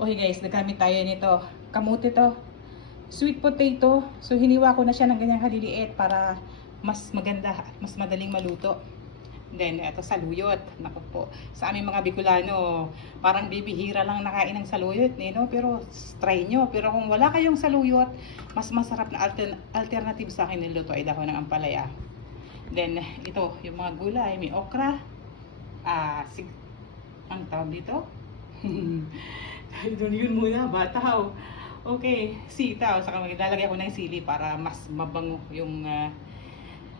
Okay guys, nagamit tayo nito. Kamote to. Sweet potato. So hiniwa ko na siya ng ganyang kaliliit para mas maganda, mas madaling maluto. Then ito saluyot. Naku po. Sa aming mga Bicolano, parang bibihira lang nakain ng saluyot, no? Pero try nyo. Pero kung wala kayong saluyot, mas masarap na alternative sa akin niluto ay dahon ng ampalaya. Then ito, yung mga gulay, may okra. Ang tawag dito? Yun muna, bataw. Okay, sitaw. Saka maglalagay ako ng sili para mas mabango yung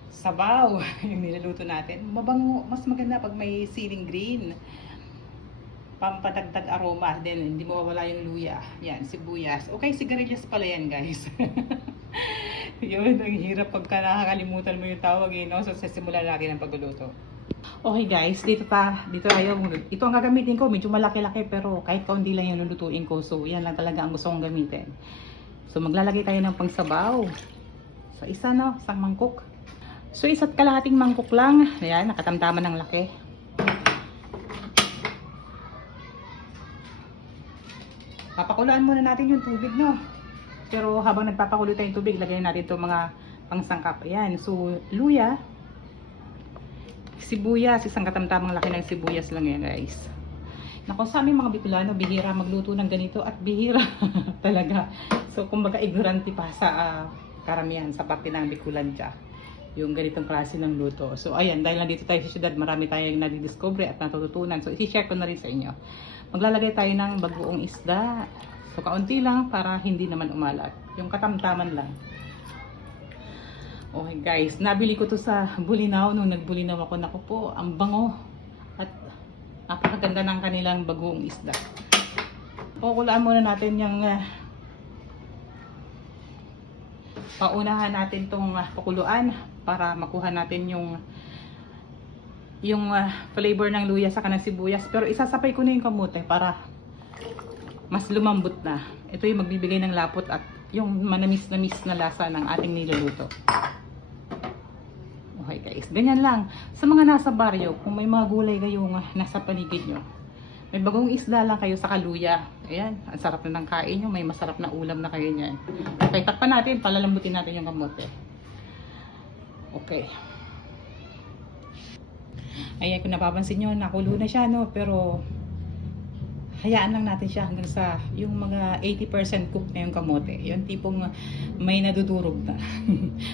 sabaw. Yung niluluto natin. Mabango, mas maganda pag may siling green. Pampadagdag aroma. Then, hindi mo mawala yung luya. Yan, sibuyas. Okay, sigarilyas pala yan, guys. Yun, ang hirap pagka nakakalimutan mo yung tawag, no? So, simulan natin ang pagluluto. Okay guys, dito tayo. Ito ang gagamitin ko, medyo malaki-laki pero kahit kaunti lang yung lulutuin ko. So yan lang talaga ang gusto kong gamitin. So maglalagay tayo ng pangsabaw. So isang mangkok. So isa't kalahating mangkok lang. Ayan, nakatamtaman ng laki. Papakuluan muna natin yung tubig, no? Pero habang nagpapakulo tayong tubig, lagyan natin itong mga pangsangkap. Ayan, so luya. Sibuyas, isang katamtamang laki ng sibuyas lang yan guys. Nako, sa aming mga Bicolano, bihira magluto ng ganito at bihira talaga. So kumbaga ignorante pa sa karamihan sa parte ng Bicolandia yung ganitong klase ng luto. So ayan, dahil nandito tayo sa syudad, marami tayong nadidiscover at natututunan. So i-share ko na rin sa inyo. Maglalagay tayo ng bagoong isda. So kaunti lang para hindi naman umalat. Yung katamtaman lang. Okay guys, nabili ko to sa Bulinaw nung nagbulinaw ako. Naku po, ang bango at napakaganda ng kanilang bagoong isda. Kukulaan muna natin yung paunahan natin tong pakuluan para makuha natin yung flavor ng luya sa kanang sibuyas. Pero isasapay ko na yung kamote para mas lumambot na. Ito yung magbibigay ng lapot at yung manamis-namis na lasa ng ating niluluto. Okay guys, ganyan lang. Sa mga nasa baryo, kung may mga gulay kayong nasa paligid nyo, may bagong isda lang kayo sa kaluya. Ayan, ang sarap na ng kain nyo. May masarap na ulam na kayo nyan. Okay, takpan natin. Palalambutin natin yung kamote. Okay. Ayan, kung napapansin nyo, nakulo na siya, no? Pero hayaan lang natin siya hanggang sa yung mga 80% cook na yung kamote. Yung tipong may nadudurog na.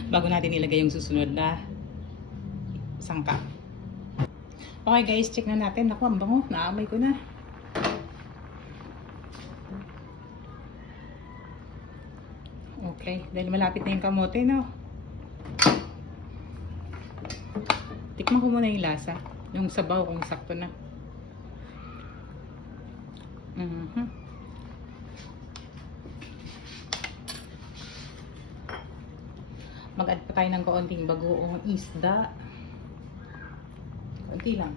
Bago natin ilagay yung susunod na sangkap. Okay guys, check na natin. Naku, ang bango. Naamoy ko na. Okay, dahil malapit na yung kamote, no? Tikman ko muna yung lasa. Yung sabaw kung sakto na. Mag-add pa tayo ng kaunting bagoong isda. Kaunti lang.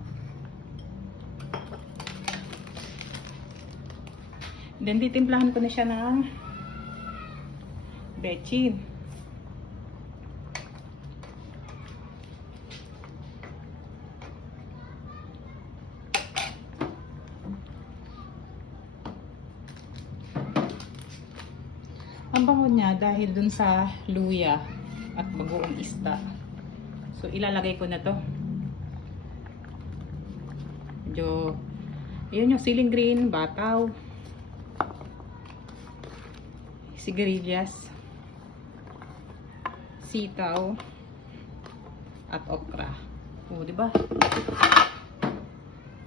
Then titimplahan ko na siya ng bechin. Ang bango niya dahil dun sa luya at bagoong isda. So ilalagay ko na to. Medyo yun yung siling green, bataw, sigarilyas, sitaw at okra. Oh, di ba?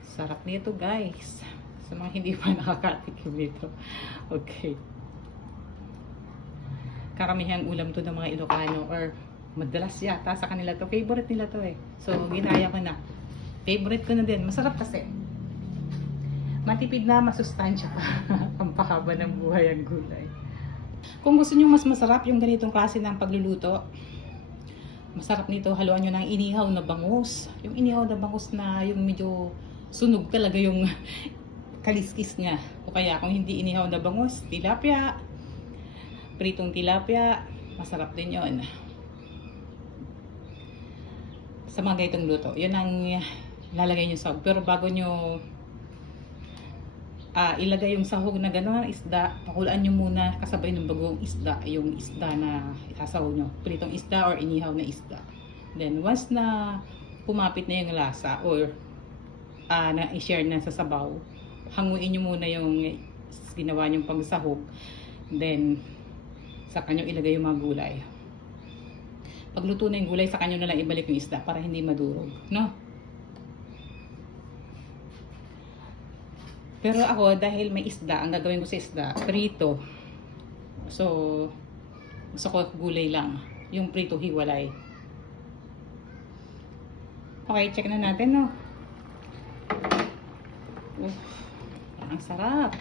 Sarap nito, guys. Sa mga hindi pa nakakatikim nito. Okay. Karamihang ulam to ng mga Ilocano or madalas yata sa kanila to. Favorite nila to eh. So, ginaya ko na. Favorite ko na din. Masarap kasi. Matipid na, masustansya pa. Pampahaba ng buhay ang gulay. Kung gusto nyo mas masarap yung ganitong klase ng pagluluto, masarap nito, haluan nyo ng inihaw na bangus. Yung inihaw na bangus na yung medyo sunog talaga yung kaliskis niya. O kaya kung hindi inihaw na bangus, tilapia. Pritong tilapia, masarap din yon. Sa mga ganitong luto, yun ang lalagay nyo sa. Pero bago nyo ilagay yung sahog na gano'n, isda, pakulaan nyo muna kasabay ng bagong isda, yung isda na isasaw nyo, pritong isda or inihaw na isda. Then once na pumapit na yung lasa or na i-share na sa sabaw, hanguin nyo muna yung ginawa nyong pagsahog, then saka nyo ilagay yung mga gulay. Pagluto na yung gulay, saka nyo na lang ibalik yung isda para hindi madurog, no? Pero ako, dahil may isda, ang gagawin ko sa isda, prito. So, gusto ko gulay lang. Yung prito, hiwalay. Okay, check na natin, no? Ang sarap.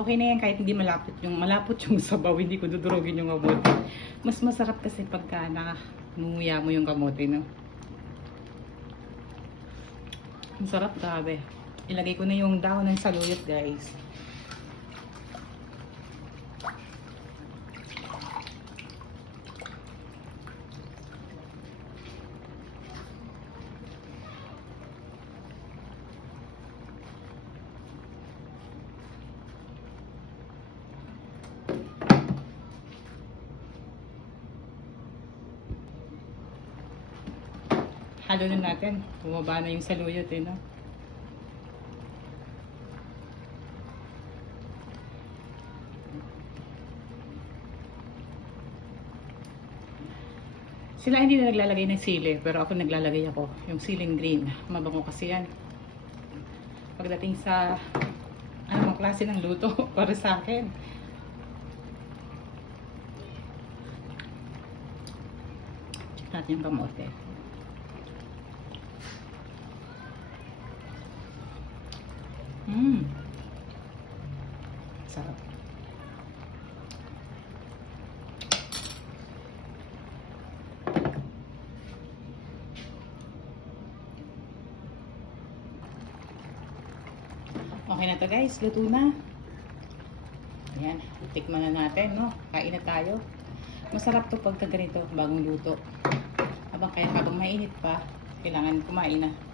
Okay na yan kahit hindi malapot yung sabaw, hindi ko dudurogin yung kamote. Mas masarap kasi pagka nangunguya mo yung kamote, no? Ang sarap, grabe. Ilagay ko na yung dahon ng saluyot, guys. Halo na natin. Bumaba na yung saluyot, no? Sila hindi na naglalagay ng sili, pero ako naglalagay ako. Yung siling green. Mabango kasi yan. Pagdating sa anumang klase ng luto para sa akin. Check natin yung kamote. Sarap. Okay na to, guys, luto na. Ayan, tikman na natin, no? Kain na tayo. Masarap to pagka ganito, bagong luto. Habang mainit pa, kailangan kumain na.